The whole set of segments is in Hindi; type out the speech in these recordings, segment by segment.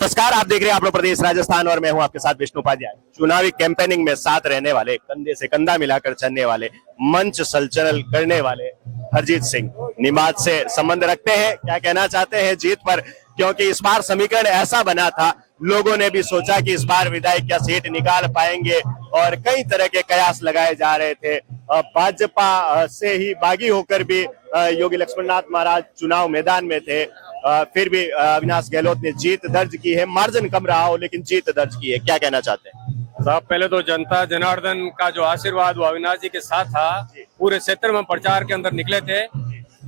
नमस्कार, आप देख रहे हैं आप लोग प्रदेश राजस्थान और मैं हूं आपके साथ विष्णु उपाध्याय। चुनावी कैंपेनिंग में साथ रहने वाले, कंधे से कंधा मिलाकर चलने वाले, मंच संचलन करने वाले हरजीत सिंह निमात से संबंध रखते हैं। क्या कहना चाहते हैं जीत पर, क्योंकि इस बार समीकरण ऐसा बना था, लोगों ने भी सोचा कि इस बार विधायक क्या सीट निकाल पाएंगे और कई तरह के कयास लगाए जा रहे थे। भाजपा से ही बागी होकर भी योगी लक्ष्मणनाथ महाराज चुनाव मैदान में थे। फिर भी अविनाश गहलोत ने जीत दर्ज की है। मार्जिन कम रहा हो लेकिन जीत दर्ज की है। क्या कहना चाहते हैं साहब? पहले तो जनता जनार्दन का जो आशीर्वाद वो अविनाश जी के साथ था। पूरे क्षेत्र में प्रचार के अंदर निकले थे।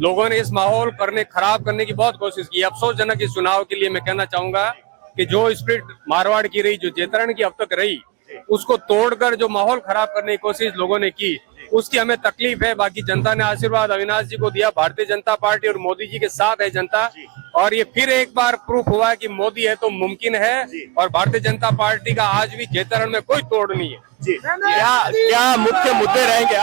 लोगों ने इस माहौल खराब करने की बहुत कोशिश की। अफसोसजनक इस चुनाव के लिए मैं कहना चाहूंगा कि जो स्प्रिट मारवाड़ की रही, जो जेतरण की अब तक रही, उसको तोड़कर जो माहौल खराब करने की कोशिश लोगों ने की, उसकी हमें तकलीफ है। बाकी जनता ने आशीर्वाद अविनाश जी को दिया। भारतीय जनता पार्टी और मोदी जी के साथ है जनता, और ये फिर एक बार प्रूफ हुआ कि मोदी है तो मुमकिन है, और भारतीय जनता पार्टी का आज भी जेतरण में कोई तोड़ नहीं है जी। क्या मुख्य मुद्दे रहेंगे?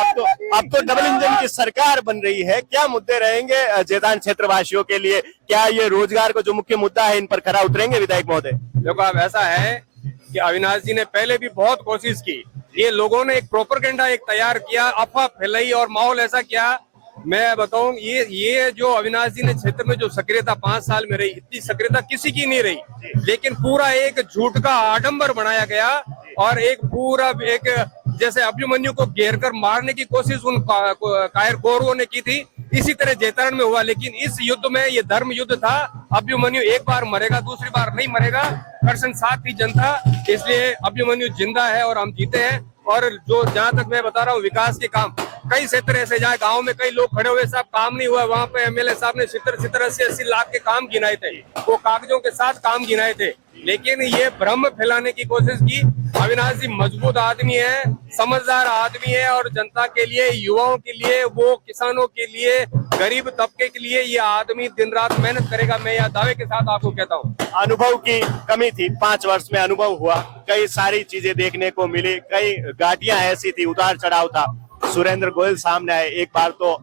अब तो डबल इंजन की सरकार बन रही है। क्या मुद्दे रहेंगे जेतान क्षेत्र वासियों के लिए? क्या ये रोजगार को जो मुख्य मुद्दा है, इन पर खरा उतरेंगे विधायक महोदय? देखो, अब ऐसा है कि अविनाश जी ने पहले भी बहुत कोशिश की। ये लोगों ने एक प्रोपेगेंडा एक तैयार किया, अफवाह फैलाई और माहौल ऐसा किया। मैं बताऊं, ये जो अविनाश जी ने क्षेत्र में जो सक्रियता 5 साल में रही, इतनी सक्रियता किसी की नहीं रही। लेकिन पूरा एक झूठ का आडंबर बनाया गया और एक पूरा एक जैसे अभिमन्यु को घेर कर मारने की कोशिश उन कायर कौरवों ने की थी, इसी तरह जेतरण में हुआ। लेकिन इस युद्ध में ये धर्म युद्ध था। अभिमन्यु एक बार मरेगा, दूसरी बार नहीं मरेगा। पर्सन साथ थी जनता, इसलिए अभिमन्यु जिंदा है और हम जीते हैं। और जो जहां तक मैं बता रहा हूँ, विकास के काम कई क्षेत्र ऐसे जहाँ गांव में कई लोग खड़े हुए, साहब काम नहीं हुआ, वहां पे एमएलए साहब ने 70-80 लाख के काम गिनाए थे। वो कागजों के साथ काम गिनाए थे, लेकिन ये भ्रम फैलाने की कोशिश की। अविनाश जी मजबूत आदमी है, समझदार आदमी है, और जनता के लिए, युवाओं के लिए, वो किसानों के लिए, गरीब तबके के लिए ये आदमी दिन रात मेहनत करेगा। मैं यह दावे के साथ आपको कहता हूँ। अनुभव की कमी थी, 5 वर्ष में अनुभव हुआ, कई सारी चीजें देखने को मिली, कई घाटियां ऐसी थी, उतार चढ़ाव था। सुरेंद्र गोयल सामने आए, एक बार तो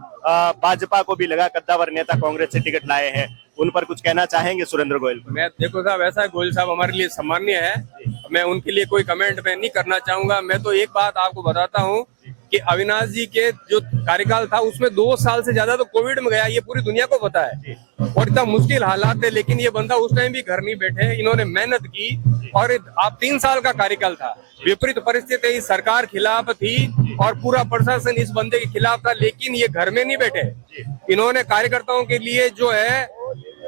भाजपा को भी लगा कद्दावर नेता कांग्रेस से टिकट लाए हैं, उन पर कुछ कहना चाहेंगे सुरेंद्र गोयल? मैं देखो साहब, ऐसा है, गोयल साहब हमारे लिए सम्माननीय है, मैं उनके लिए कोई कमेंट मैं नहीं करना चाहूंगा। मैं तो एक बात आपको बताता हूँ कि अविनाश जी के जो कार्यकाल था उसमें 2 साल से ज्यादा तो कोविड में गया, ये पूरी दुनिया को पता है, और इतना मुश्किल हालात थे। लेकिन ये बंदा उस टाइम भी घर नहीं बैठे, इन्होंने मेहनत की। और आप 3 साल का कार्यकाल था, विपरीत परिस्थिति, सरकार खिलाफ थी और पूरा प्रशासन इस बंदे के खिलाफ था, लेकिन ये घर में नहीं बैठे। इन्होंने कार्यकर्ताओं के लिए जो है,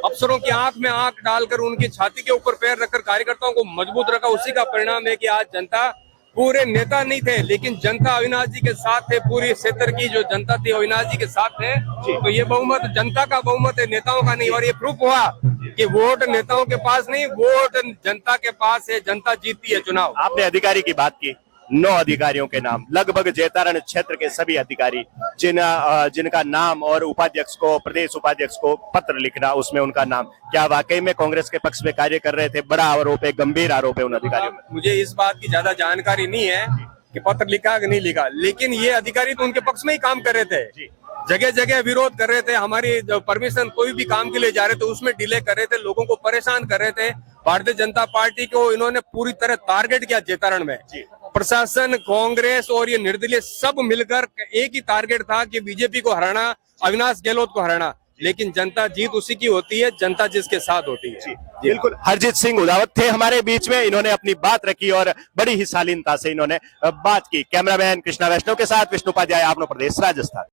अफसरों की आंख में आंख डालकर, उनकी छाती के ऊपर पैर रखकर कार्यकर्ताओं को मजबूत रखा। उसी का परिणाम है कि आज जनता, पूरे नेता नहीं थे लेकिन जनता अविनाश जी के साथ थे। पूरी क्षेत्र की जो जनता थी अविनाश जी के साथ है। तो ये बहुमत जनता का बहुमत है, नेताओं का नहीं। और ये प्रूफ हुआ कि वोट नेताओं के पास नहीं, वोट जनता के पास है। जनता जीतती है चुनाव। आपने अधिकारी की बात की, 9 अधिकारियों के नाम, लगभग जेतारण क्षेत्र के सभी अधिकारी जिनका नाम, और उपाध्यक्ष को, प्रदेश उपाध्यक्ष को पत्र लिखना, उसमें उनका नाम, क्या वाकई में कांग्रेस के पक्ष में कार्य कर रहे थे? बड़ा आरोप है, गंभीर आरोप है उन अधिकारियों में। मुझे इस बात की ज्यादा जानकारी नहीं है कि पत्र लिखा कि नहीं लिखा, लेकिन ये अधिकारी तो उनके पक्ष में ही काम कर रहे थे। जगह जगह विरोध कर रहे थे। हमारी परमिशन, कोई भी काम के लिए जा रहे थे उसमें डिले कर रहे थे, लोगों को परेशान कर रहे थे। भारतीय जनता पार्टी को इन्होंने पूरी तरह टारगेट किया जेतरण में। प्रशासन, कांग्रेस और ये निर्दलीय सब मिलकर एक ही टारगेट था कि बीजेपी को हराना, अविनाश गहलोत को हराना। लेकिन जनता जीत उसी की होती है, जनता जिसके साथ होती है। बिल्कुल। हरजीत सिंह उदावत थे हमारे बीच में, इन्होंने अपनी बात रखी और बड़ी ही शालीनता से इन्होंने बात की। कैमरामैन कृष्णा वैष्णव के साथ विष्णु उपाध्याय, आप लोग प्रदेश राजस्थान।